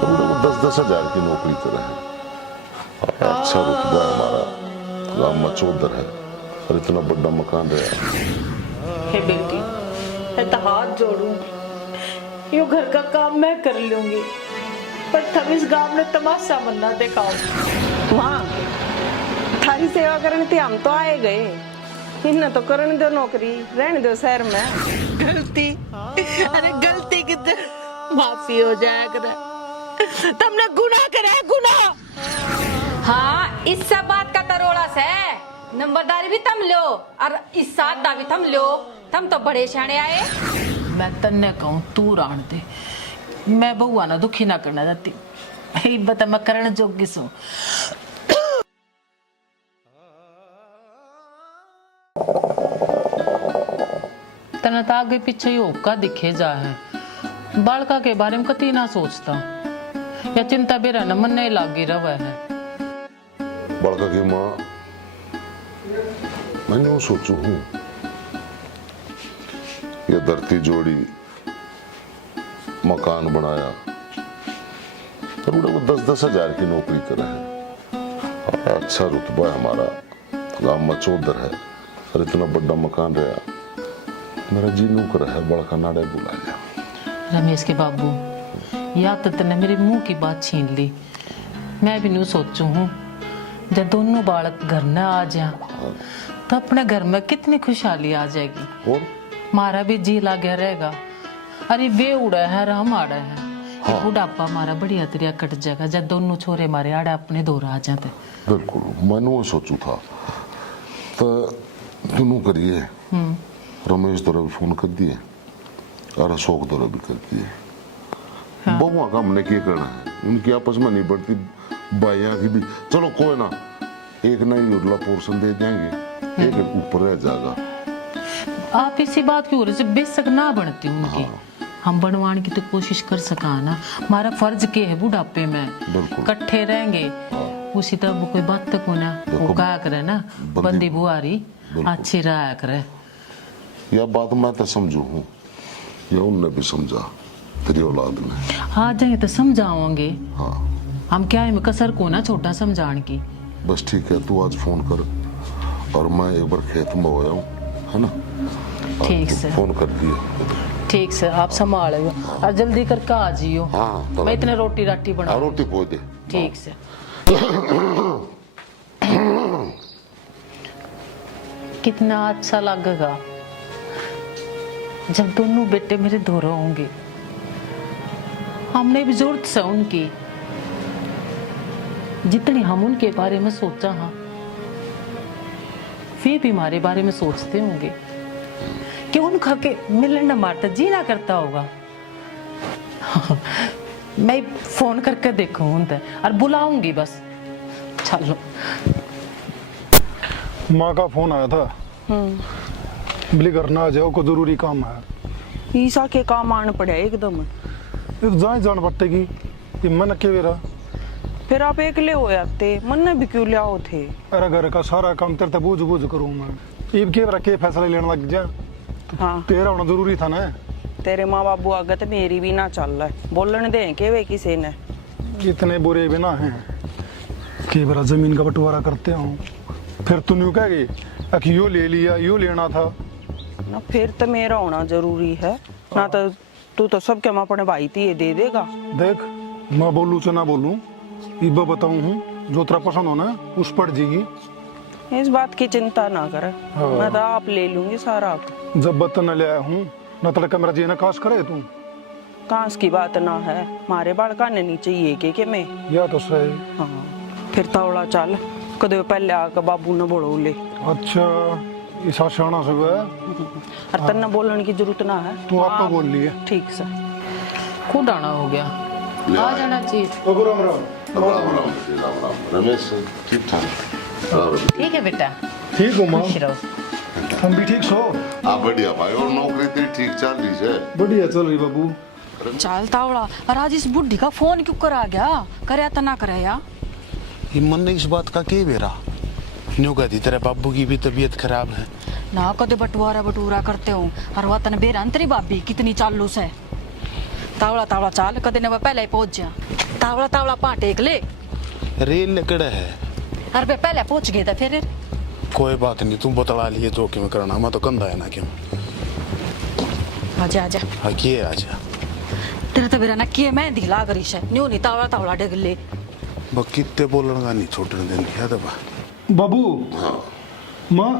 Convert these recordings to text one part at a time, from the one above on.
थोड़ा वो 10-10 हजार की नौकरी करे है, अच्छा रुतबा है हमारा, गांव में चौधर है और इतना बड़ा मकान रहा। हे बेटी, मैं तो हाथ जोड़ूं, यो घर का काम मैं कर लूंगी, पर तुम इस गांव में तमाशा मन्ना दिखाओ। माँ, थारी सेवा करने थे हम तो आए गए, इन्हें तो करने दो नौकरी, रहने दो शहर में। गलती, अरे गलती किधर, माफी हो जाया करे। तुमने गुनाह करा है, गुनाह। हाँ, इस सब बात का तरोड़ा से नंबरदारी भी थम लो और इस सादा भी थम लो। थम तो बड़े शाणे आए। मैं तन्ने कहूँ तू राण दे, मैं बहुआ ना दुखी ना करना चाहती, बता मैं करण जोगी सू। तना तो आगे पीछे होका दिखे जा है, बालका के बारे में कती ना सोचता, या चिंता बेरा न मन नहीं लागी रवा है। बड़का की माँ, मैंने वो सोचू हूँ, ये धरती जोड़ी, मकान बनाया, और वो 10-10 हजार की नौकरी करे है, अच्छा रुतबा है हमारा, गांव में चौधर है और इतना बड़ा मकान रहा। मेरा जी नौकर है, बड़का नाड़े बुला लिया। रमेश के बाबू, या तो तने मेरे मुंह की बात छीन ली। मैं भी नहीं सोचू हूँ, जब दोनों बालक घर न आ जाए तो अपने घर में कितनी खुशहाली आ जाएगी, और मारा भी जी लागे रहेगा। अरे वे उड़ा है और हम आड़े हैं, हाँ। बुढ़ापा हमारा बढ़िया तरिया कट जाएगा जब दोनों छोरे मारे आड़े अपने दौर आ जाते। बिल्कुल, मैंने वो सोचू था, तो दोनों करिए, रमेश दौरा भी फोन कर दिए और अशोक दौरा भी कर दिए। हाँ। बहुआ का हमने क्या करना है, उनकी आपस में नहीं बढ़ती, भाइयों की भी चलो कोई ना, एक नहीं उरला पोर्शन दे देंगे, एक ऊपर रह जाएगा। आप इसी बात की वजह से बेशक ना बनती उनकी, हम बनवाने की तो कोशिश कर सका ना। हमारा फर्ज के है बुढ़ापे में इकट्ठे रहेंगे, उसी तरह कोई बात तक होना वो कहा करे ना, बंदी बुआरी अच्छी रहा करे। यह बात मैं तो समझू हूँ, यह उनने भी समझा, तेरी औलाद ने। आ जाएंगे तो समझाओगे, हाँ हम क्या है कसर को ना छोटा समझाने की। बस ठीक है, तू आज फोन कर और मैं एक बार खेत में हो जाऊँ, है ना? ठीक से फोन कर दिए। ठीक से आप संभालो और जल्दी करके आ जियो। हाँ, मैं इतने रोटी राटी बना रोटी पहुँच दे। ठीक से। कितना अच्छा लगेगा जब दोनों बेटे मेरे दोहरा होंगे। हमने भी जरूरत से उनकी, जितनी हम उनके बारे में सोचा, हाँ वे भी हमारे बारे में सोचते होंगे कि उनका के मिलना मारता जीना करता होगा। मैं फोन करके देखूं उनसे और बुलाऊंगी बस। चलो। माँ का फोन आया था, बिली करना आ जाओ, को जरूरी काम है। ईसा के काम आने पड़ा एकदम। एक जान पड़ेगी कि मन के वेरा। फिर आप अकेले हो जाते, मन ने भी क्यों लिया थे? अरे घर का सारा काम तेरे बूझ बूझ करूँ मैं, इब के वेरा के फैसला लेने लग जा। हाँ, तेरा होना जरूरी था ना। तेरे माँ बाबू आगे तो मेरी भी ना चल रहा है, बोलने दे के वे किसी ने। इतने बुरे भी ना हैं कि वेरा जमीन का बंटवारा करते हो, फिर तू न्यू कहेगी कि यो ले लिया, यो लेना था ना। फिर तो मेरा होना जरूरी है ना, तो तू तो सबके हम अपने भाई थी दे देगा। देख, मैं बोलूँ चाहे ना बोलूँ, इब बताऊँ हूँ, जो तेरा पसंद हो ना उस पर जीगी। इस बात की चिंता ना कर, मैं तो आप ले लूंगी सारा। जब बतन ले आया हूँ न तड़का मेरा जीना काश करे तू। कांस की बात ना है, मारे बालका ने नहीं चाहिए के मैं। या तो सही। हाँ, फिर तौला चल, कदे पहले आकर बाबू ने बोलो ले। अच्छा, इस आशाना से है। और तन्ना बोलने की जरूरत ना है, तू आप तो बोल लिए। ठीक से। खुदाना हो गया, आ जाना चाहिए। राम राम। रमेश ठीक ठाक? ठीक है बेटा, ठीक हो माँ? खुश रहो। हम भी ठीक सो। हाँ बढ़िया भाई, और नौकरी तेरी ठीक चल रही है? बढ़िया चल रही बाबू। चल तावड़ा, और आज इस बुढ़ी का फोन क्यों करा गया? करे तो ना करे या? मन ने इस बात का क्या बेरा, न्यू कहती तेरे बाबू की भी तबीयत खराब है ना कदे बटवारा बटूरा करते हो, और वतन बेरा अंतरी भाभी कितनी चालूस है। तावड़ा तावड़ा चाल कदे ने वो पहले ही पहुंच जा तावड़ा तावड़ा पा टेक ले रेल लकड़ा है। अरे बे पहले पहुंच गए था फिर कोई बात नहीं, तुम बतला लिए जो क्यों करना, मैं तो कंधा है ना क्यों। आजा आजा हाँ किए आजा। तेरा तो मेरा ना किए मैं ढीला करी से न्यू नहीं तावड़ा तावड़ा डेग ले बस कितने बोलना नहीं छोड़ने देंगे है दबा। बाबू माँ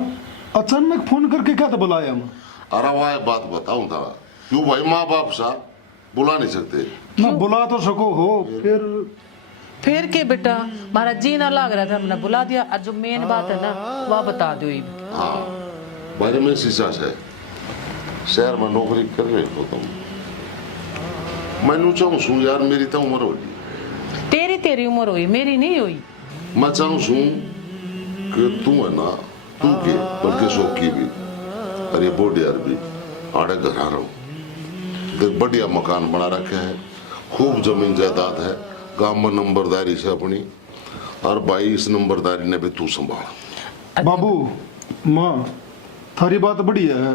अचानक फोन करके क्या तो बुलाया माँ? अरे वाह बात बताऊं था क्यों भाई, माँ बाप सा बुला नहीं सकते? ना बुला तो सको हो फिर के बेटा हमारा जी ना लग रहा था, हमने बुला दिया। और जो मेन बात है ना वह बता दो। हाँ भाई मैं शीशा से शहर में नौकरी कर रहे हो तुम, मैं चाहूँ सू यार मेरी तो उम्र होगी, तेरी उम्र हुई, मेरी नहीं हुई। मैं चाहूँ सू कि तू है ना तू के बल्कि शौकी भी अरे बोडियार भी आड़े घर आ रहा हूँ, देख बढ़िया मकान बना रखे है, खूब जमीन जायदाद है, गांव में नंबरदारी से अपनी, और भाई इस नंबरदारी ने भी तू संभाल। बाबू माँ थारी बात बढ़िया है,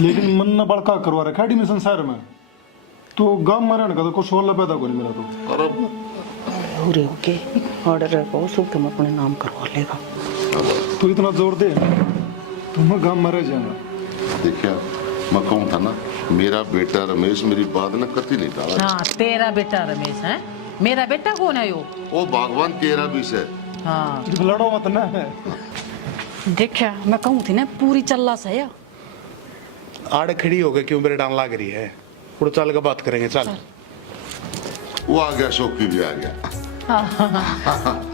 लेकिन मन न बड़का करवा रखा एडमिशन शहर में, तो गांव में रहने का तो कुछ और पैदा को नहीं मेरा तो। अरे पूरे होके ऑर्डर को सब तुम अपने नाम करवा लेगा। तू इतना जोर दे तो मैं गांव में रह जाऊंगा। देखिया मैं कहूँ था ना, मेरा बेटा रमेश मेरी बात न कती नहीं डाला। हाँ तेरा बेटा रमेश है, मेरा बेटा कौन है वो भगवान तेरा भी से। हाँ लड़ो मत ना है। देखा मैं कहूँ थी ना पूरी चल्ला से या आड़ खड़ी हो गई क्यों, मेरे डांग लाग रही है, थोड़ा चल के बात करेंगे। चल वो आ गया, शौकी भी आ गया।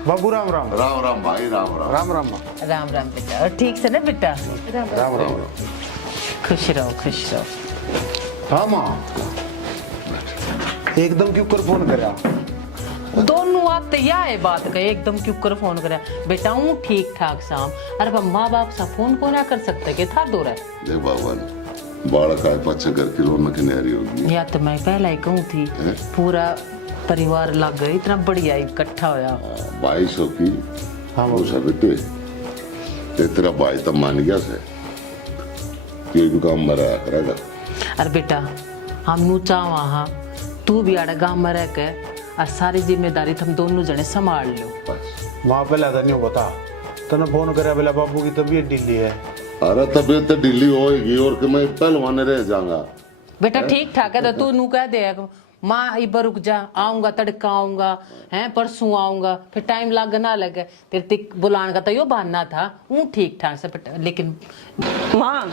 बाबू राम राम। राम राम भाई, राम राम। राम राम राम राम बेटा, और ठीक से ना बेटा? राम राम। खुश रहो खुश रहो। हाँ माँ एकदम क्यों कर फोन करा? दोनों आते या है बात का एकदम क्यों कर फोन करा बेटा? हूँ ठीक ठाक शाम। अरे माँ बाप सा फोन को ना कर सकते कि था दो रहा। देख भगवान बालक आए पच्चा घर की रौनक न्यारी होगी। या तो मैं पहला ही कहूँ थी, पूरा परिवार लग गया, इतना बढ़िया इकट्ठा होया। भाई शौकी वो सब बेटे तेरा भाई तो मान गया से ये भी काम में रहा करेगा। अरे बेटा हम नू चाहवा हाँ तू भी आड़ा गाँव में रह के और सारी जिम्मेदारी तुम दोनों जने संभाल लो। माँ पहले तो नहीं बता, तने फोन करा बेला बाबू की तबीयत ढीली है। अरे तबीयत तो ढीली होएगी और कि मैं पहलवान रह जाऊंगा। बेटा ठीक ठाक है तो तू नू कह दे माँ इबर रुक जा, आऊंगा तड़का आऊंगा हैं, परसों आऊंगा, फिर टाइम लग ना लगे, तेरे तिक बुलाने का तो यो बहाना था। हूँ ठीक ठाक से बेटा, लेकिन माँ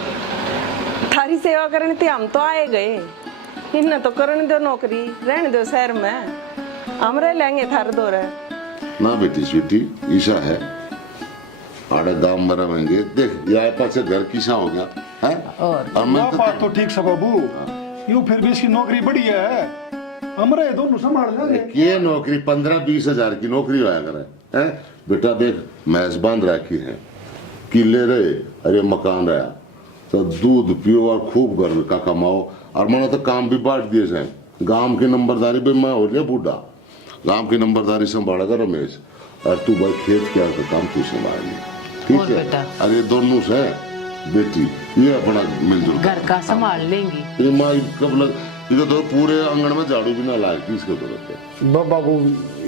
थारी सेवा करने थे हम तो आए गए, इन्हें तो करने दो नौकरी, रहने दो शहर में, हम रह लेंगे थार दो रह। ना बेटी स्वीटी ईशा है आड़े गांव में रहेंगे। देख ये पास घर किसा हो गया है और मैं बात तो ठीक से बाबू, यूं फिर भी इसकी नौकरी बढ़िया है, हमरे दोनों संभाल लेंगे। ये नौकरी 15-20 हजार की नौकरी होया करे है बेटा। देख मैस बांध रखी है, किले रहे, अरे मकान रहा तो दूध पियो और खूब घर का कमाओ, और मैंने तो काम भी बांट दिए से। गांव की नंबरदारी भी मैं हो गया बूढ़ा, गांव की नंबरदारी संभालेगा रमेश, और तू भाई खेत क्या का काम तू संभाल, ठीक और है? बेटा? अरे दोनों से बेटी ये अपना मिलजुल घर का संभाल लेंगी। ये माँ कब लग इधर तो पूरे आंगन में झाड़ू भी ना लाए, किसके जरूरत है? बाबू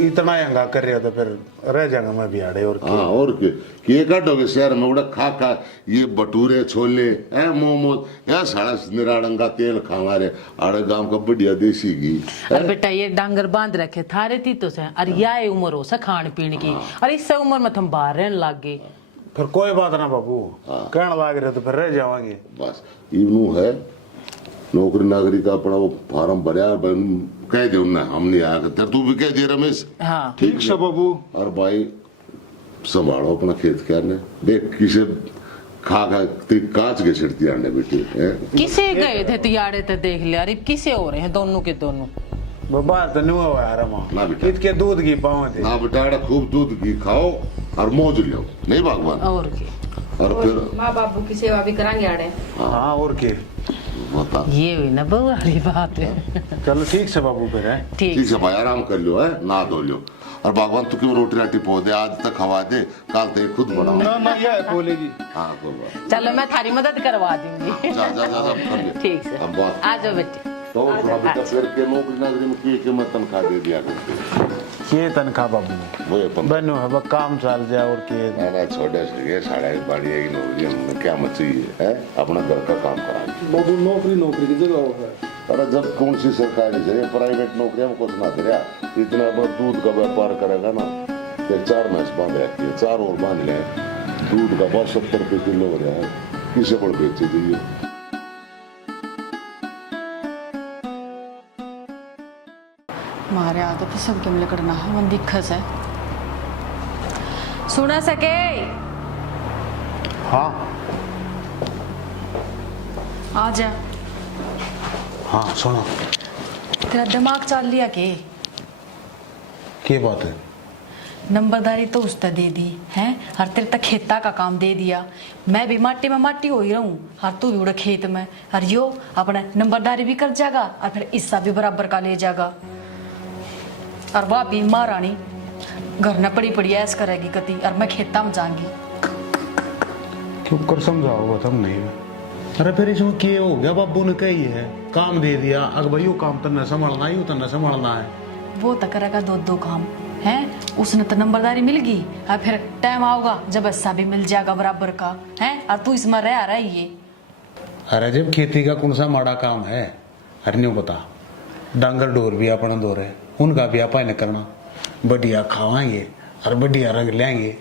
इतना यंगा कर रहा तो फिर रह जाएगा मैं भी आड़े। और हाँ और के काटोगे शहर में उड़ा खा खा ये भटूरे छोले है मोमोज या सारा निराड़ंगा तेल खावा रे, आड़े गांव का बढ़िया देसी घी। अरे बेटा ये डांगर बांध रखे थारे थी तो से, अरे यह उम्र हो सा खान पीने की, और इस उम्र में तुम बाहर रहने लग गए। फिर कोई बात ना बाबू, कहने लग रहे तो फिर रह जावांगे। बस इवनू है नौकरी नागरी का अपना वो फार्म भरया, कह दे उन्हें हम नहीं आया तेरे, तू भी कह दिया रमेश। हाँ ठीक से बाबू। और भाई संभालो अपना खेत क्या ने, देख किसे खा खा कांच के छिड़ती आने बेटी है। किसे गए थे तियाड़े ते देख लिया, अरे किसे हो रहे हैं दोनों के दोनों। बाबा तो नहीं हुआ यार माँ, ना बेटा। इतके दूध की पाँव थे ना बेटा खूब दूध घी खाओ और मौज लो, नहीं भगवान। और क्या, और फिर माँ बाबू की सेवा भी करांगे आड़े। हाँ और के बता ये हुई ना बहू वाली बात है। चलो ठीक से बाबू फिर है। ठीक ठीक है भाई आराम कर लो है, ना धो लो, और भगवान तू क्यों रोटी राटी पो दे, आज तक खवा दे, कल तक खुद बनाओ। ना ना यह बोलेगी। हाँ कोई बात चलो मैं थारी मदद करवा दूंगी। जा जा जा कर ले। ठीक से अब बात आ जाओ बेटे। तो सुना बेटा फिर के नौकरी नागरी में की मैं तनख्वाह दे दिया करते ये तनख्वाह बाबू वो ये बनो है बस काम चल जाए और के ना छोटे से साढ़े बाड़ी की नौकरी हमने क्या मत चाहिए है अपना घर का काम करा बाबू नौकरी की जगह वो है। अरे जब कौन सी सरकारी से प्राइवेट नौकरी में कुछ ना दे रहा इतना बड़ा दूध का व्यापार करेगा ना फिर 4 भैंस बांध रखी है 4 और बांध ले दूध का भाव 70 रुपये किलो हो रहा है किसे बड़ बेचे चाहिए। मारे आदत सबके मिल करना है मन दिक्कत है सुना सके हाँ आ जा हाँ सुनो तेरा दिमाग चल लिया क्या बात है नंबरदारी तो उसने दे दी है हर तेरे तक खेता का काम दे दिया मैं भी माटी में माटी हो ही रहूं हर तू भी उड़े खेत में हर यो अपने नंबरदारी भी कर जाएगा और फिर हिस्सा भी बराबर का ले जाएगा और वह भी महारानी घर न पड़ी पड़ी ऐस करेगी कति और मैं खेता में जाऊंगी क्यों कर समझाओ तुम नहीं अरे फिर इसमें क्या हो गया बाबू ने कही है काम दे दिया अगर भाई वो काम तन्ने संभालना ही तन्ने संभालना है वो तो करेगा दो काम है उसने तो नंबरदारी मिल गई और फिर टाइम आओगा जब हिस्सा भी मिल जाएगा बराबर का है और तू इसमें रह रहा है ये अरे जब खेती का कौन सा माड़ा काम है अरे नहीं बता डांगर डोर भी अपना दो रहे उनका भी अपन करना बढ़िया खावाएंगे और बढ़िया रंग लेंगे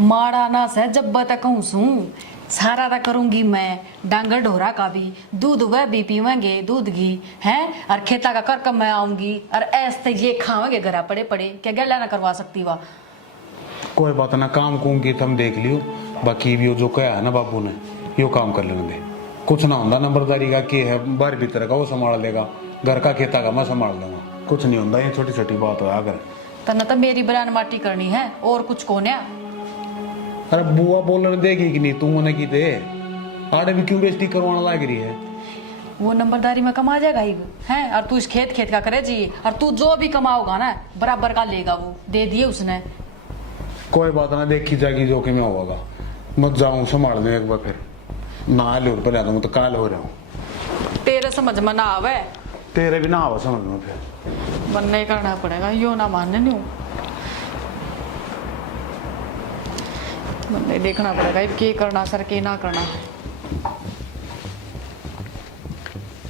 माड़ा ना से जब तक कहूँ सू सारा रा करूंगी मैं डांगर ढोरा का भी दूध वह भी पीवेंगे दूध घी है और खेता का कर मैं आऊंगी और ऐसे ये खावेंगे घरा पड़े पड़े क्या गैला ना करवा सकती वाह कोई बात ना काम कूम की तुम देख लियो बाकी भी जो कहा है ना बाबू ने यो काम कर लेने दे कुछ ना होता नंबरदारी का के है बाहर भीतर का वो संभाल लेगा घर का खेता का मैं संभाल लूंगा कुछ नहीं होता ये छोटी छोटी बात है अगर तना तो मेरी बरान माटी करनी है और कुछ कोने अरे बुआ बोलने देगी कि नहीं तू उन्हें की दे आड़े भी क्यों बेइज्जती करवाना लग रही है वो नंबरदारी में कमा जाएगा ही है और तू इस खेत का करे जी और तू जो भी कमाओगा ना बराबर का लेगा वो दे दिए उसने कोई बात ना देखी जाएगी जो कि मैं होगा मत जाऊं संभाल दे एक बार फिर ना लो पर दूँ तो काल हो रहा हूँ तेरे समझ में ना आवे तेरे भी ना आवा समझ में फिर मन नहीं करना पड़ेगा यो ना मानने नहीं मन नहीं देखना पड़ेगा क्या करना सर के ना करना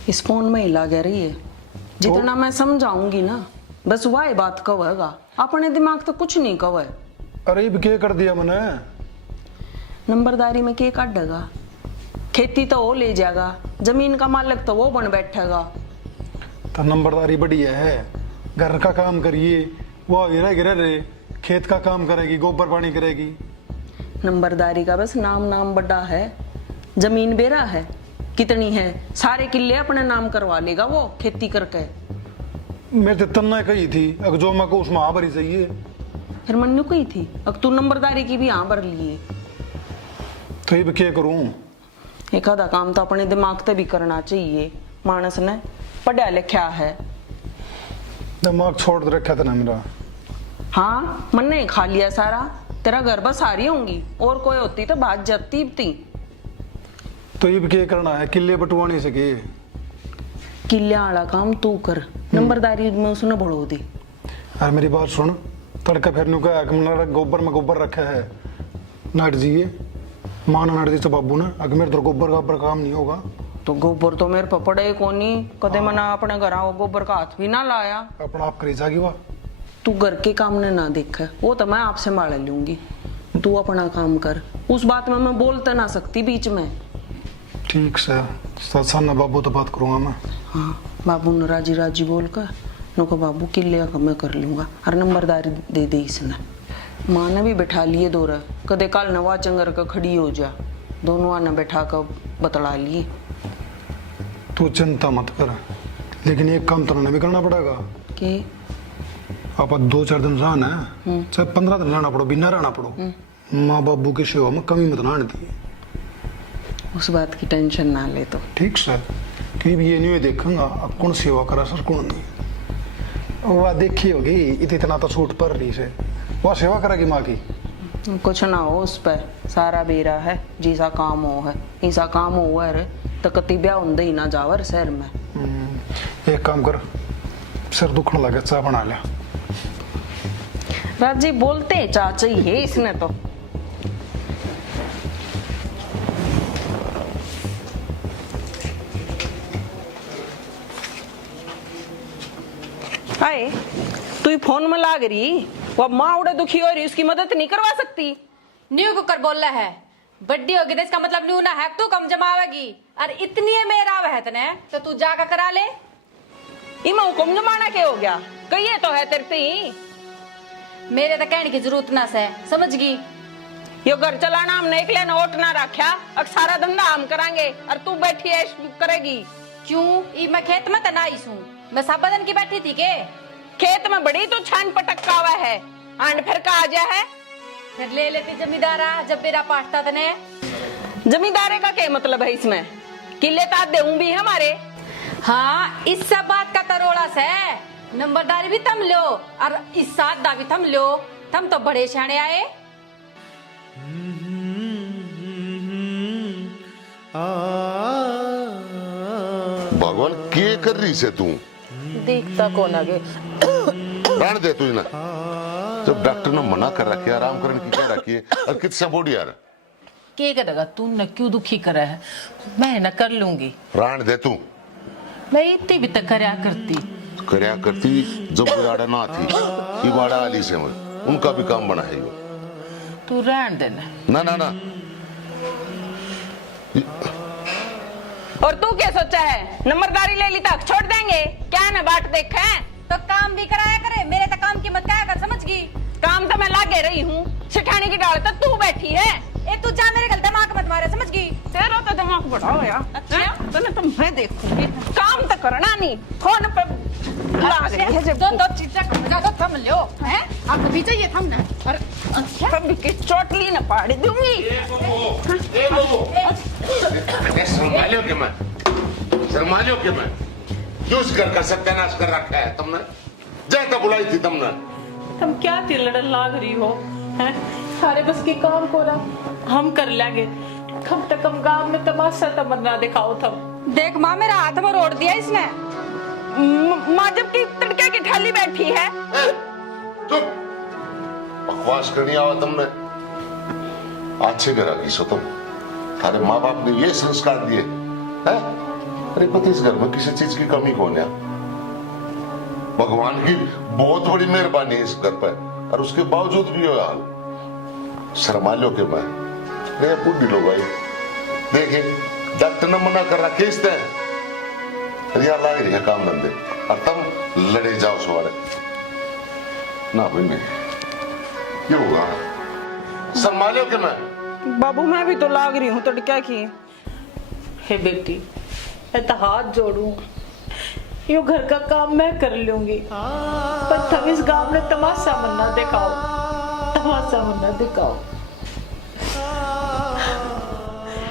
इस फोन में ही लगे रही है जितना मैं समझाऊंगी ना बस वही बात कहेगा अपने दिमाग तो कुछ नहीं कहे। अरे ये क्या कर दिया मैंने नंबरदारी में क्या काटेगा खेती तो वो ले जाएगा जमीन का मालिक तो वो बन बैठेगा। तो नंबरदारी बढ़िया है घर का काम करिए वो गिरा गिरा रहे खेत का काम करेगी गोबर पानी करेगी। नंबरदारी का बस नाम बड़ा है जमीन बेरा है कितनी है सारे किले अपने नाम करवा लेगा वो खेती करके। मेरे तो तन्ना कही थी अगर जो मैं को उसमें हाँ भरी चाहिए फिर मन्नू कही थी अब तू नंबरदारी की भी हाँ भर लिए तो ये क्या करूं एक आधा काम तो अपने दिमाग से भी करना चाहिए मानस ने पढ़ा लिखा है दिमाग छोड़ दे रखा था ना मेरा। हाँ मन ने खा लिया सारा तेरा घर बस सारी होंगी और कोई होती तो बात जाती थी। तो ये भी क्या करना है किले बटवाने से के किले वाला काम तू कर नंबरदारी में उसने बढ़ो दी। यार मेरी बात सुन तड़का फिर का गोबर में गोबर रखा है नट जिए माना नट दी तो बाबू ने अगर मेरे तो गोबर काम नहीं होगा तो गोबर तो मेरे पर पड़े कोनी कदे मना अपने घर गोबर का हाथ भी ना लाया अपना आप करी जागी वाह तू घर के काम ने ना देखा वो तो मैं आपसे मार लूंगी तू अपना काम कर उस बात में मैं बोलते ना सकती बीच में। ठीक से सत्संग बाबू तो बात करूंगा मैं। हाँ बाबू ने राजी बोल कर नको बाबू किले का मैं कर लूंगा और नंबरदारी दे दे इसने। माँ ने भी बैठा लिए दो कदे कल नवा चंगर का खड़ी हो जा दोनों आना बैठा कर बतला लिए। तू चिंता मत कर लेकिन एक काम तो भी करना पड़ेगा कि आप 2-4 दिन रहना है चाहे 15 दिन रहना पड़ो बिना रहना पड़ो माँ बाबू की सेवा में कमी मत आने दी। उस बात की टेंशन ना ले तो ठीक सर कि भी ये नहीं देखूंगा अब कौन सेवा करा सर कौन नहीं वह देखी होगी इतना तो छूट पर रही से वह सेवा करेगी माँ की कुछ ना हो उस पर सारा बेरा है जिसा काम हो है ऐसा काम हुआ है तो कति ब्याह होंगे ही ना जावर शहर में एक काम कर, सिर दुखने लगे, चाय बना लिया। राजी बोलते चाचा ही है इसने तो। हाय, तू फोन में लाग रही, वो माँ उड़े दुखी हो रही, उसकी मदद नहीं करवा सकती? न्यू कुकर बोल रहा है, बड्डी होगी तो इसका मतलब न्यू ना है तू कम जमावेगी। और इतनी है मेरा वह तने तो तू जाकर करा ले। इमा कम जमाना क्या हो गया, कहिए तो है तेरे ही। मेरे तो कहने की जरूरत ना से, समझ गई? यो घर चलाना हमने एक लेना ओट ना रखा, अब सारा धंधा हम करांगे और तू बैठी ऐश करेगी। क्यों? मैं खेत में तना आई हूँ, मैं सब बदन की बैठी थी के। खेत में बड़ी तो छान पटका हुआ है, आंड फिर का आ जा है। फिर ले लेती जमींदारा जब मेरा पाटता तने। जमींदारे का क्या मतलब है इसमें? किले तात देऊं भी हमारे। हाँ, इस सब बात का तरोड़ा से नंबरदारी भी थम लो और इस साथ दा भी थम लो। थम तो बड़े शाने आए। भगवान के कर रही से तू? देखता कौन आगे। रहने दे तू ना, जब डॉक्टर ने मना कर रखी है, आराम करने की क्या रखी है, और कितना बोली यार के करेगा तू? न क्यों दुखी करा है? मैं न कर लूंगी। रहने दे तू। मैं इतनी भी तक करया करती जब कोई आड़ा ना थी, ये बाड़ा आली से मैं उनका भी काम बना है यो। तू रहन देना। ना ना ना, और तू क्या सोचा है, नंबरदारी ले ली तक छोड़ देंगे क्या? ना बाट देखा है तो काम भी कराया करे, मेरे तो काम की मत क्या कर, समझ गई? काम तो मैं लागे रही हूँ, सिठाने की डाल तो तू बैठी है। ए तू जा, मेरे गल दिमाग मत मारे, समझ गई? तेरा तो दिमाग बड़ा हो यार। अच्छा तूने तो मैं देखूंगी, काम तो करना नहीं, फोन पे लाग रही है जब दो चीजें करना तो थम लो हैं। आपको भी चाहिए थम ना। अरे कभी की चोटली न पाड़ी दूंगी। शर्मालियो के मैं, शर्मालियो के मैं, क्यों इस घर का सत्यानाश कर रखा है तुमने? जय तो बुलाई थी तुमने। तुम क्या तिलड़न लाग रही हो हैं? सारे बस के काम को ना हम कर लेंगे, कम से कम गांव में तमाशा तमन्ना दिखाओ तुम। देख माँ, मेरा हाथ में रोड़ दिया इसने। माँ जब की तड़के की ठाली बैठी है। चुप, बकवास करनी आवा तुमने। अच्छे घर की सो तुम, थारे माँ बाप ने ये संस्कार दिए हैं? अरे पति, इस घर में किसी चीज की कमी कौन है? भगवान की बहुत बड़ी मेहरबानी है इस घर पर, और उसके बावजूद भी ये हाल। शर्मालियो के मैं, अरे बुढ़ी लोग भाई देखे, डॉक्टर ने मना कर रखा इस तरह रिया लाग रही है काम धंधे, और तुम लड़े जाओ सवारे ना भाई। नहीं क्यों होगा? शर्मालियो के मैं। बाबू मैं भी तो लाग रही हूँ तड़का की। हे बेटी, मैं तो हाथ जोड़ू, यो घर का काम मैं कर लूंगी, पर तुम इस गांव में तमाशा मन्ना दिखाओ, तमाशा मन्ना दिखाओ।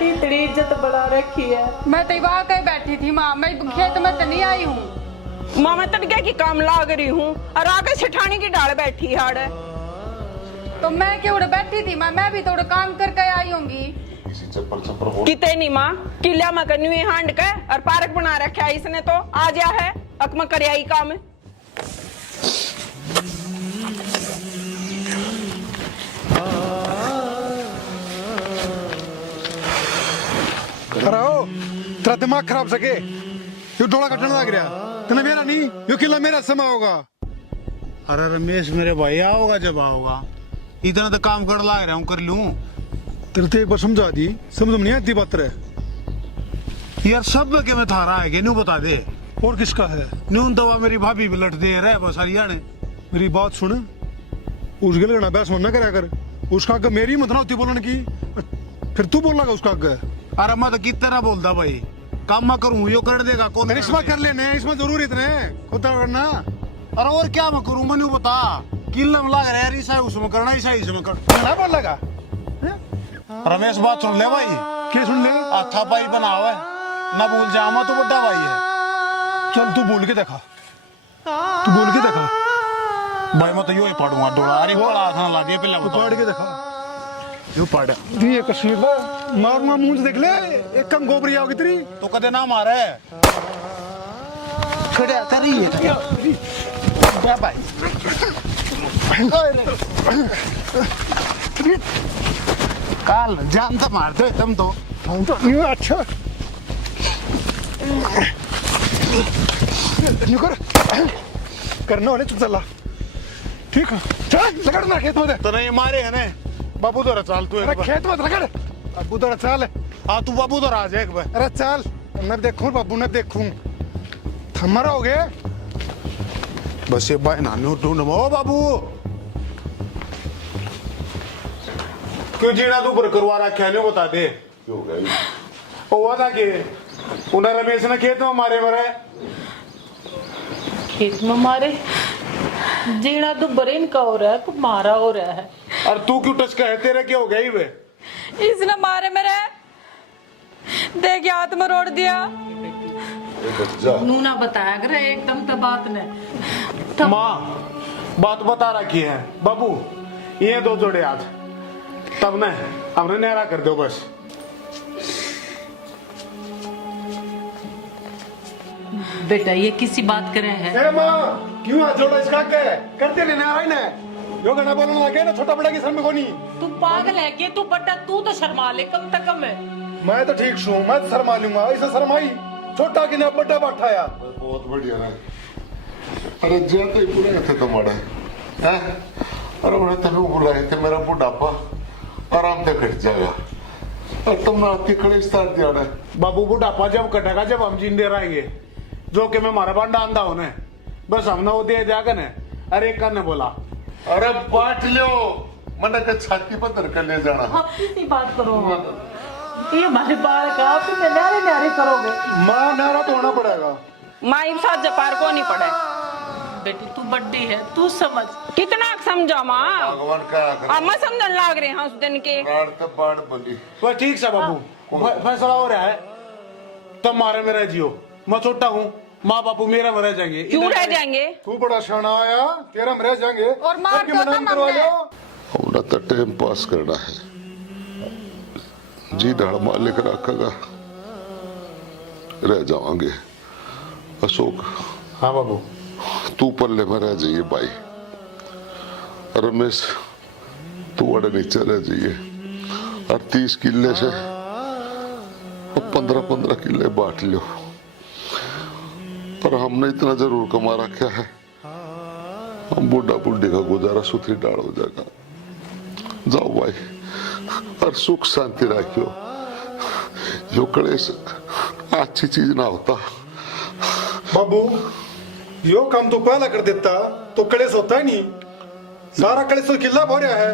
इतनी इज्जत बढ़ा रखी है। मैं तो वहां कहीं बैठी थी माँ, मैं खेत में तो नहीं आई हूँ। माँ मैं तड़के की काम लाग रही हूँ और आगे सिठानी की डाल बैठी हाड़। तो मैं क्यों बैठी थी माँ? मैं भी थोड़ा काम करके आई होंगी। किते नहीं माँ, किला में कन्वी हांड के और पार्क बना रखा है इसने, तो आ जा है अकमा करे आई काम। अरे ओ, तेरा दिमाग खराब सके, यो डोला कटने लग रहा, तने मेरा नहीं, यो किला मेरा समय होगा। अरे रमेश मेरे भाई आओगा जब आओगा, इतना तो काम कर ला रहा हूँ, कर लूं। तेरे तो एक बार समझा दी, समझ नहीं आती बात रे। यार सब के में थारा है कि न्यू बता दे। और किसका है? न्यू दवा मेरी भाभी भी लट दे रहे बस हरिया ने। मेरी बात सुन, उस गल का बहस मत करा कर, उसका आगे मेरी मत ना होती बोलने की, फिर तू बोल लगा उसका आगे। अरे मैं तो कितना बोलता भाई, काम मैं करूँ यो कर देगा कौन? इसमें कर लेने, इसमें जरूरी इतने खुद करना। अरे और क्या मैं करूँ, मैं बता किला में लग रहा है, ईसा उसमें करना, ईसा इसमें कर बोल लगा। रमेश बात सुन ले भाई। क्या सुन ले? अच्छा भाई बना हुआ है ना, भूल जामा तो बड़ा भाई है। चल तू बोल के देखा, तू बोल के देखा भाई, मैं तो यो ही पढ़ूंगा डोला। अरे बड़ा था ला दिया पहले, तू पढ़ के देखा। यो पढ़ ये कश्मीर मारना मुंह देख ले, एक कम गोबरी आओगी तेरी तो कदे ना मारे। खड़ा तेरी है बाबा काल जान तो मारते हो तुम तो अच्छा कर करना होने चुप चला ठीक है चल लगड़ना खेत में तो नहीं मारे है ना बाबू तो चाल तू अरे खेत में लगड़ बाबू तो चल हाँ तू बाबू तो राज एक बार अरे चल मैं देखूं बाबू ने देखूं थमरा हो गए बस ये भाई नानू ढूंढ ओ बाबू क्यों जीना तू पर करवा रहा खेलो बता दे क्यों गई ओ हुआ था कि उन्हें रमेश ने खेत में मारे मरे खेत में मारे जीना तो बरेन का हो रहा है को मारा हो रहा है। और तू क्यों टचका है तेरे क्या हो गई वे इसने मारे मेरे देख हाथ में रोड़ दिया जा नूना बताया करे एकदम तो बात ने माँ बात बता रखी है बाबू ये दो जोड़े हाथ तब न हमने नहरा कर दो बस बेटा ये किसी बात करे है ए मां क्यों हाथ जोड़ा इसका क्या है करते लेने आ रही ने यो गाना बोलने लगे ना छोटा बड़ा की शर्म कोनी तू पागल है कि तू बटा तू तो शर्मा ले कम तक कम है। मैं तो ठीक छू मैं तो शर्मा लूंगा ऐसा शर्माई छोटा की ने बड़ा बैठा या बहुत बढ़िया है अरे जाते ही बुलाए थे तुम्हारे हैं अरे उन्हें तभी बुलाए थे मेरा बुढ़ापा आराम से कट जाएगा और तुम रात की खड़े स्टार्ट दिया ना बाबू बुढ़ापा जब कटेगा जब हम जिंदे रहेंगे जो कि मैं मारा बांडा आंदा होने बस हमने वो दे जाकर ने अरे एक ने बोला अरे बांट लो मैंने कहा छाती पर धरकर ले जाना आप किसी बात करो ये हमारे बाल का आप न्यारे न्यारे करोगे। मां नारा तो होना पड़ेगा माई साथ जपार को नहीं पड़े बेटी तू बड्डी है तू समझ कितना समझा माँ भगवान का अब मैं समझन लाग रहे हैं उस दिन के रात तो बाढ़ बनी बस ठीक सा बाबू फैसला हो रहा है तब मारे में रह जियो मैं छोटा हूँ माँ बापू मेरा में रह जाएंगे क्यों रह जाएंगे तू बड़ा शाना आया तेरा में रह जाएंगे और मार सबके दो मनाम ना करवा हमने। लो हमने तो टाइम पास करना है जी डाल मालिक रखेगा रह जाओगे अशोक हाँ बाबू तू पल्ले में रह जाइए भाई रमेश तू अड़े नीचे रह जाइए और 30 किले से 15-15 किले बांट लो पर हमने इतना जरूर कमा रखा है हम बुढ़ा बुढ़ी का गुजारा सुथरी डाल हो जाएगा जाओ भाई और सुख शांति रखियो यो कलेश अच्छी चीज ना होता बाबू यो काम तो पहला कर देता तो कलेश होता ही नहीं सारा कलेश तो किला हो रहा है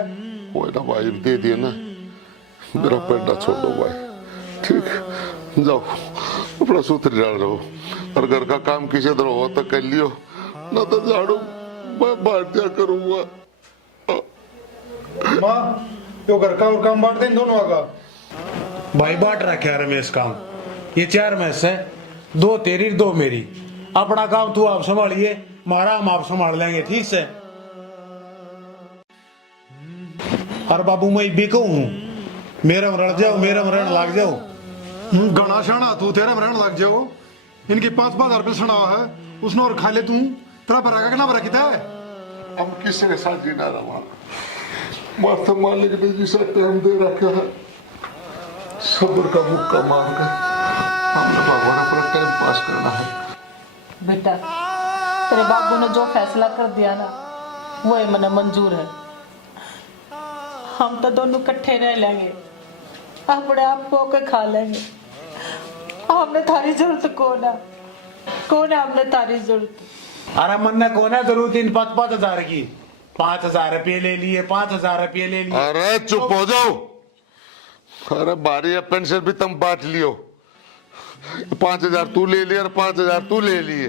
वो ना भाई दे दिए ना मेरा पेड़ा छोड़ दो भाई ठीक जाओ अपना सूत्र डाल रहो और घर का काम किसी तरह हो तो कर लियो ना तो झाड़ू मैं बांटिया करूंगा मां यो घर का और काम बांट दे इन दोनों का भाई बांट रखे है रमेश काम ये 4 में से 2 तेरी 2 मेरी अपना काम तू आप संभालिए मारा हम आप संभाल लेंगे ठीक से और बाबू मैं भी कहूँ मेरा में रड़ जाओ मेरा में रड़ लग जाओ गणा शाना तू तेरा में रहने लग जाओ इनकी 5,000 रुपये सुना है उसने और खा ले तू तेरा भरा का ना भरा किता है हम किसी के साथ जीना रहा मस्त मालिक ने जिसे टाइम दे रखा है सब्र का मुक्का मार कर हमने भगवान अपना टाइम पास करना है बेटा तेरे बाबू ने जो फैसला कर दिया ना वो ही मने मंजूर है हम तो दोनों इकट्ठे रह लेंगे अपने आप को के खा लेंगे हमने थारी जरूरत कौन है हमने थारी जरूरत अरे मन ने कौन है जरूरत इन 5,000 की 5,000 रुपये ले लिए 5,000 रुपये ले लिए अरे चुप हो जाओ अरे बारी पेंशन भी तुम बांट लियो 5,000 तू ले लिया और 5,000 तू ले लिए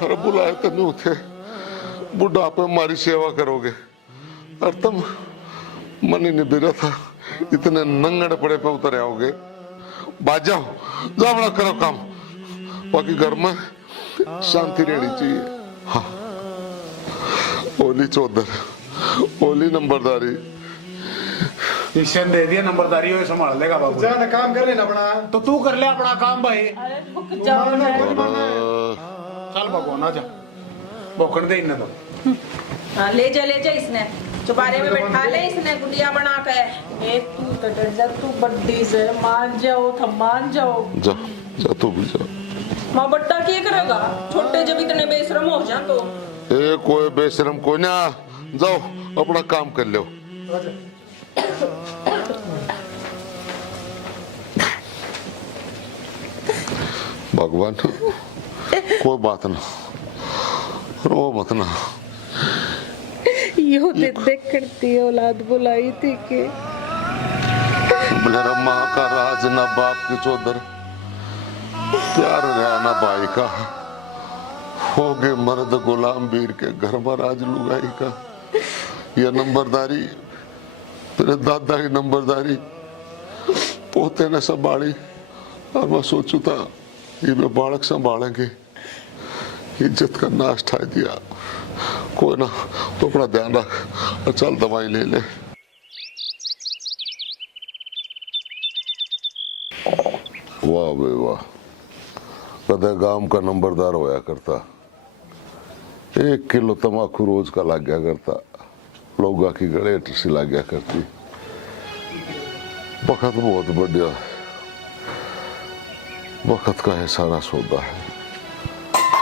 अरे बुलाए तो नहीं थे बुढ़ापे में हमारी सेवा करोगे और तुम मन ही नहीं बिरा था इतने नंगड़ पड़े पे उतर आओगे बाज जाओ जाओ अपना करो काम बाकी घर में शांति रहनी चाहिए हाँ ओली चौधर ओली नंबरदारी मिशन दे दिया नंबरदारी हो संभाल लेगा बाबू जाने काम कर लेना अपना तो तू कर ले अपना काम भाई अरे रुक जाओ अरे चल भगवान आ जा भोकन दे इन्हें तो हाँ ले जा इसने चुबारे में बैठा ले इसने गुड़िया बना के। ए तू तो डर जा, तू बड्डी से मान जाओ, थम मान जाओ। जा जा तू भी जा। माँ बट्टा क्या करेगा, छोटे जब इतने बेशरम हो जा तो। ए कोई बेशरम को ना, जाओ अपना काम कर लो। भगवान कोई बात ना, रो मत ना। यो देख करती औलाद बुलाई थी कि मेरा माँ का राज ना बाप की चौधर, प्यार रहा ना भाई का, हो गए मर्द गुलाम वीर के घर में राज लुगाई का। ये नंबरदारी तेरे दादा की नंबरदारी पोते ने संभाली, और मैं सोचू था ये मैं बालक संभालेंगे, इज्जत का नाश ठा दिया। कोई ना, तो अपना ध्यान रख और चल दवाई ले ले। वाह बे वाह, कदे गांव का नंबरदार होया करता, 1 किलो तम्बाकू रोज का लग गया करता, लोगा की गले सी लग गया करती। वक्त बहुत बढ़िया, वक्त का है सारा सौदा है।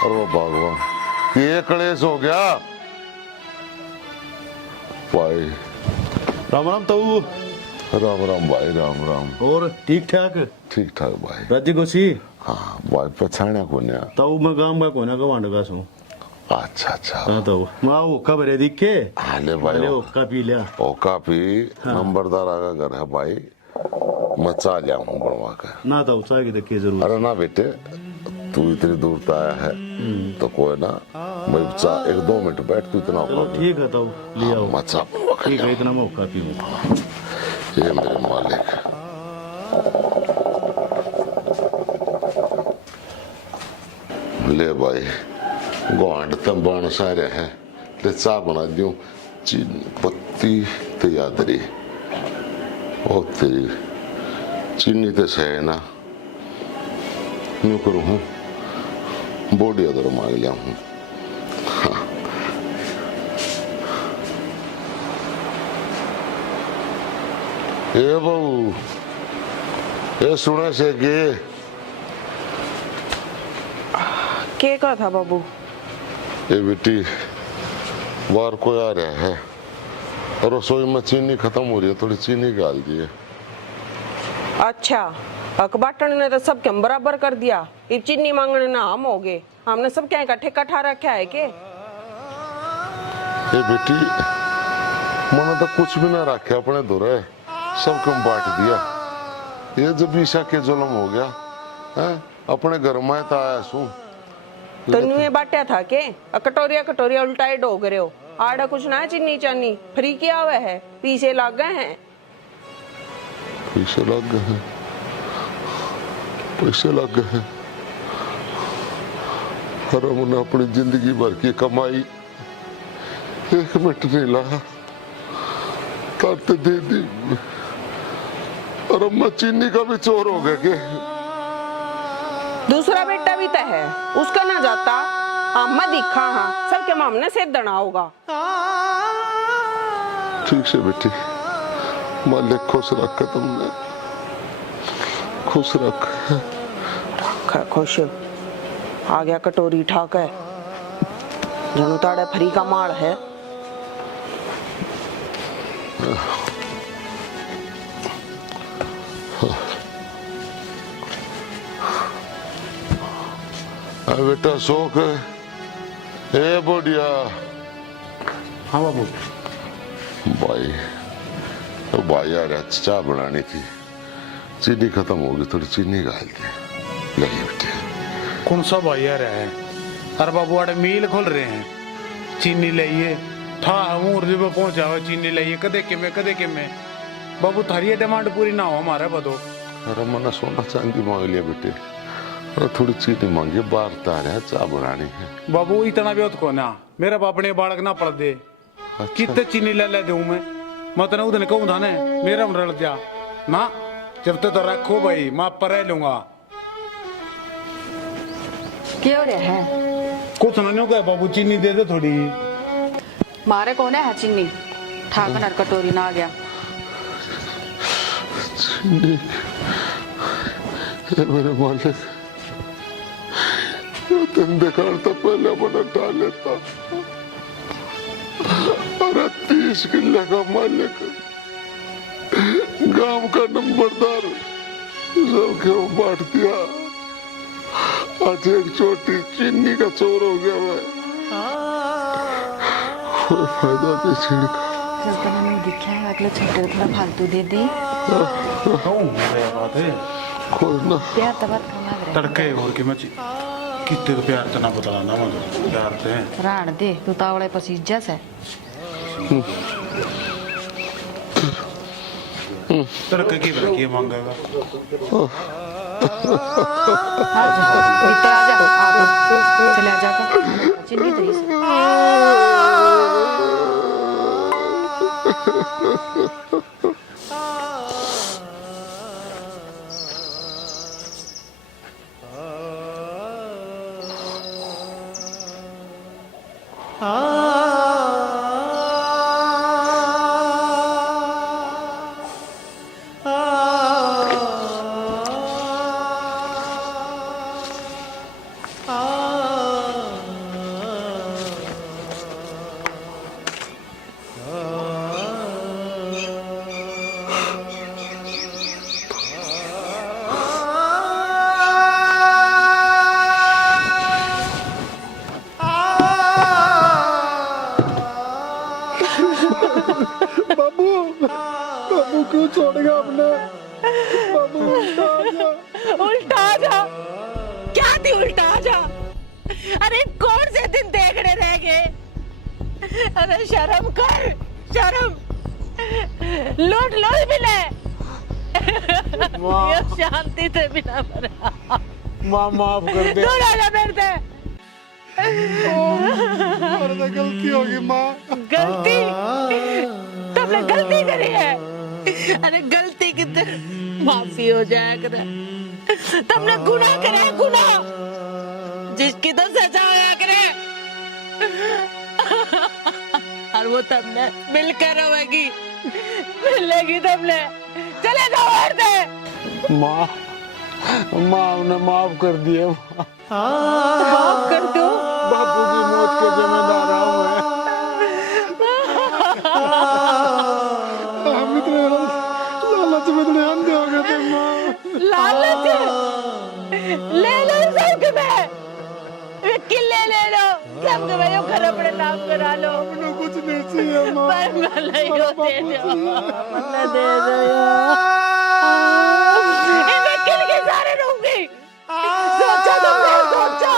और वो भगवान ये कलेश हो गया भाई। राम राम ताऊ। राम राम भाई, राम राम। और ठीक ठाक? ठीक ठाक भाई। राजी गोसी? हाँ भाई, पछाणा को ना ताऊ मैं गांव में कोना का वांडगा सू। अच्छा अच्छा। हाँ ताऊ मैं ओका भरे दिख के हाले भाई, ओका पी लिया। ओका पी। नंबरदार आगा घर है भाई, मैं चा लिया हूँ बनवा कर। ना ताऊ चाय की देखिए जरूर। अरे ना बेटे, तू इतनी दूर तो आया है तो कोई ना, मैं चा 1-2 मिनट बैठ, तू इतना चलो ठीक है ताऊ, ले आओ। मैं चा बनवा कर ठीक है, इतना मैं ओका पीऊँ। ये मेरे मालिक। ले भाई, गोंड तंबाण सारे है, ले चा बना दियो, चीनी पत्ती तैयारी। ओ तेरी चीनी तो सही है ना, यूं करूँ हूँ बॉडी अदर मांग लिया हूँ। हाँ। ए बहू, ये सुने से के का था बाबू? ये बेटी बाहर कोई आ रहा है और रसोई में चीनी खत्म हो रही है, थोड़ी चीनी डाल दिए। अच्छा, अकबाटन ने तो सब क्या बराबर कर दिया, ये चीनी मांगने ना हम हो गए, हमने सब क्या इकट्ठे कठा रखा है के? ये बेटी मैंने तो कुछ भी ना रखे अपने धुरे, सब क्यों बांट दिया। ये जब ईशा के जुल्म हो गया है, अपने घर में तो आया सू। तो नुए बांटा था के? कटोरिया कटोरिया उल्टाए डोग रहे हो, आड़ा कुछ ना चीनी चानी फ्री किया हुआ है, पीछे लग गए हैं। पैसे लग गए हैं, पैसे लग गए हैं। और हमने अपनी जिंदगी भर की कमाई 1 मिनट नहीं लाया, ताते दे दी। और अब मैं चीनी का भी चोर हो गया के? दूसरा बेटा भी तो है, उसका ना जाता अम्मा दिखा। हाँ, सबके मामने से दना होगा। ठीक से बेटी, मालिक खुश रखा तुमने, खुश रख। खुश आ गया कटोरी ठाक है, जनू ताड़े फरी का माल है। बेटा शौक ए बढ़िया। हाँ बाबू। भाई तो भाई आ रहा, चाय बनानी थी, चीनी खत्म हो गई, थोड़ी चीनी डाल दी। लगी बेटे। कौन सा भाई आ रहा है? अरे बाबू आड़े मील खोल रहे हैं, चीनी लाइए था हूँ जब पहुंचा हुआ चीनी लाइए, कदे के में बाबू थारी डिमांड पूरी ना हो हमारा बतो। अरे मैंने सोना चांदी मांग लिया बेटे, अरे थोड़ी चीनी मांगी, बाहर तार है, चाय बनानी है। बाबू इतना भी को ना, मेरा बाप ने बालक ना पड़ दे। अच्छा। कितने चीनी ले दूं मैं तेने उधर कहूँ था ने मेरा रल जा ना, जब तक तो रखो भाई, मैं पर रह लूंगा। क्या हो रहा है? कुछ ना नहीं क्या बाबू, चीनी दे दे थोड़ी। मारे कौन है चीनी ठाकर हर कटोरी ना आ गया। ये मेरे मालिक, ये धंधे करता पहले बड़ा डाल लेता। अरे 30 किले का मालिक, गांव का नंबरदार, सब क्यों बांट दिया। आज एक छोटी चीनी का चोर हो गया मैं। कोई फायदा नहीं छिड़का। मैंने दिखा है अगले छोटे थोड़ा फालतू दे दी। बात है कोई ना प्यार तबात करना है तड़के और के मची कितने तो प्यार तना बतलाना मुझे प्यार से राण दे तू तावड़े पसीजा से तड़के की रखिए मांगेगा। भीतर आ जा चले आ जाकर चिन्नी तेरी से बाबू क्यों छोड़ेगा अपने? बाबू उल्टा आ जा। क्या थी उल्टा आ जा? अरे कौन से दिन देखने रह गए? अरे शर्म कर, शर्म। लूट लो मिले। ये शांति से बिना मरा। माँ माफ कर दे। दूर आ जा मेरे से। मेरे से गलती होगी माँ। गलती? तुमने गलती करी है? अरे गलती की तो माफी हो जाया करे। तुमने गुनाह करा है, गुनाह जिसकी तो सजा होया करे। और वो तुमने मिलकर रहेगी, मिलेगी तुमने। चले जाओ और दे। माँ माँ ने माफ कर दिया। माफ कर दो। बापू की मौत के जिम्मेदार हूँ मैं। हम इतने लालच में इतने अंधे हो गए थे माँ। लालच ले लो सबके में, वे किले ले लो सबके में, यो घर अपने नाम करा लो। उन्हें कुछ नहीं चाहिए माँ। पर मला यो दे दो, मला दे दो यो। इन्हें किल के सारे रहूंगी। सोचा तुमने, सोचा।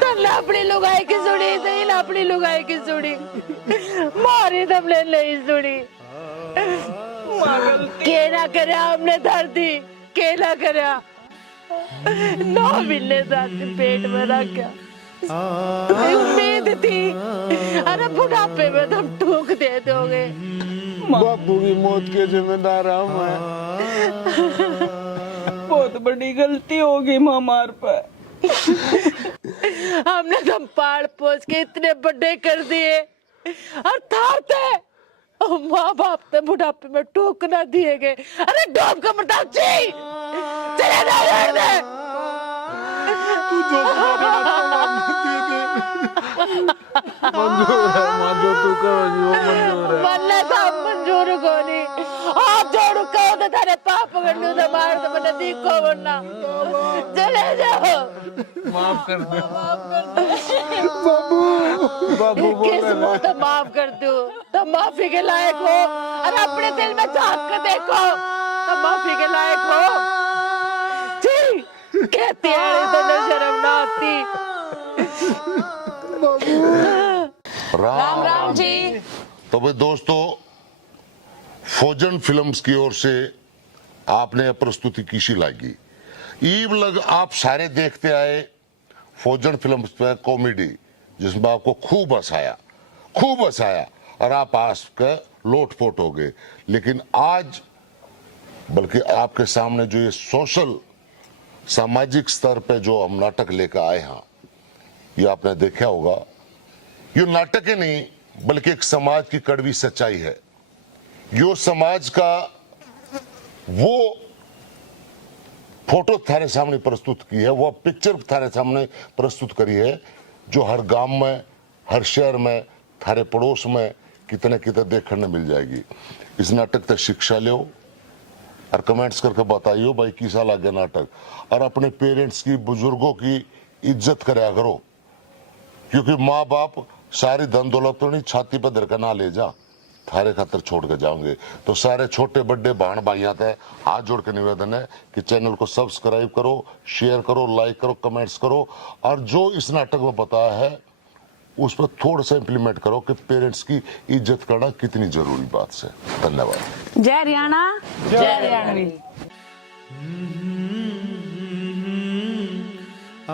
तुमने अपनी लुगाई की सुनी, नहीं ना अपनी लुगाई की सुनी। मारी तुमने नहीं सुनी। के ना करे हमने धरती, के ना करे। नौ मिलने साथ पेट में रखा। उम्मीद थी, अरे बुढ़ापे में तुम ठोक दे दोगे। बापू की मौत के जिम्मेदार हूँ मैं। बहुत बड़ी गलती होगी माँ हमारे पर। हमने तुम पाल पोस के इतने बड़े कर दिए और थारते माँ बाप ने बुढ़ापे में टोक ना दिए गए। अरे डोब का मरता ची चले जाओ यार दे। तू जो दे दे। मंजूर है माँ, जो तू कहोगी वो मंजूर है। वल्ले साहब मंजूर कोनी। हाथ जोड़ू कहो तो तेरे पाप पकड़ने से मार तो मैंने देखो वरना। चले जाओ। माफ कर दे बाबू। बाबू बोल किस रहे मुंह तो माफ कर दो तो माफी के लायक हो, और अपने दिल में झांक कर देखो तो माफी के लायक हो। जी कहते हैं तो न शर्म ना आती। राम राम जी। तो भाई दोस्तों, फौजन फिल्म्स की ओर से आपने यह प्रस्तुति किसी लागी। ईब लग आप सारे देखते आए फौजन फिल्म्स पे कॉमेडी, जिसमें आपको खूब हंसाया और आप आस के लोटपोट हो गए। लेकिन आज बल्कि आपके सामने जो ये सोशल सामाजिक स्तर पे जो हम नाटक लेकर आए हैं, ये आपने देखा होगा, ये नाटक ही नहीं बल्कि एक समाज की कड़वी सच्चाई है। यो समाज का वो फोटो थारे सामने प्रस्तुत की है, वो पिक्चर थारे सामने प्रस्तुत करी है, जो हर गांव में, हर शहर में, थारे पड़ोस में कितने कितने देखने मिल जाएगी। इस नाटक से शिक्षा लो और कमेंट्स करके बताइयो भाई कैसा लगे नाटक, और अपने पेरेंट्स की, बुजुर्गों की इज्जत कराया करो, क्योंकि माँ बाप सारी धन दौलत तो नहीं छाती पर धर के ना ले जा, थारे खातर छोड़ के जाओगे। तो सारे छोटे बड़े बहन भाइयों से हाथ जोड़ के निवेदन है कि चैनल को सब्सक्राइब करो, शेयर करो, लाइक करो, कमेंट्स करो, और जो इस नाटक में बताया है उस पर थोड़ा सा इम्प्लीमेंट करो कि पेरेंट्स की इज्जत करना कितनी जरूरी बात है। धन्यवाद। जय हरियाणा, जय हरियाणवी। आ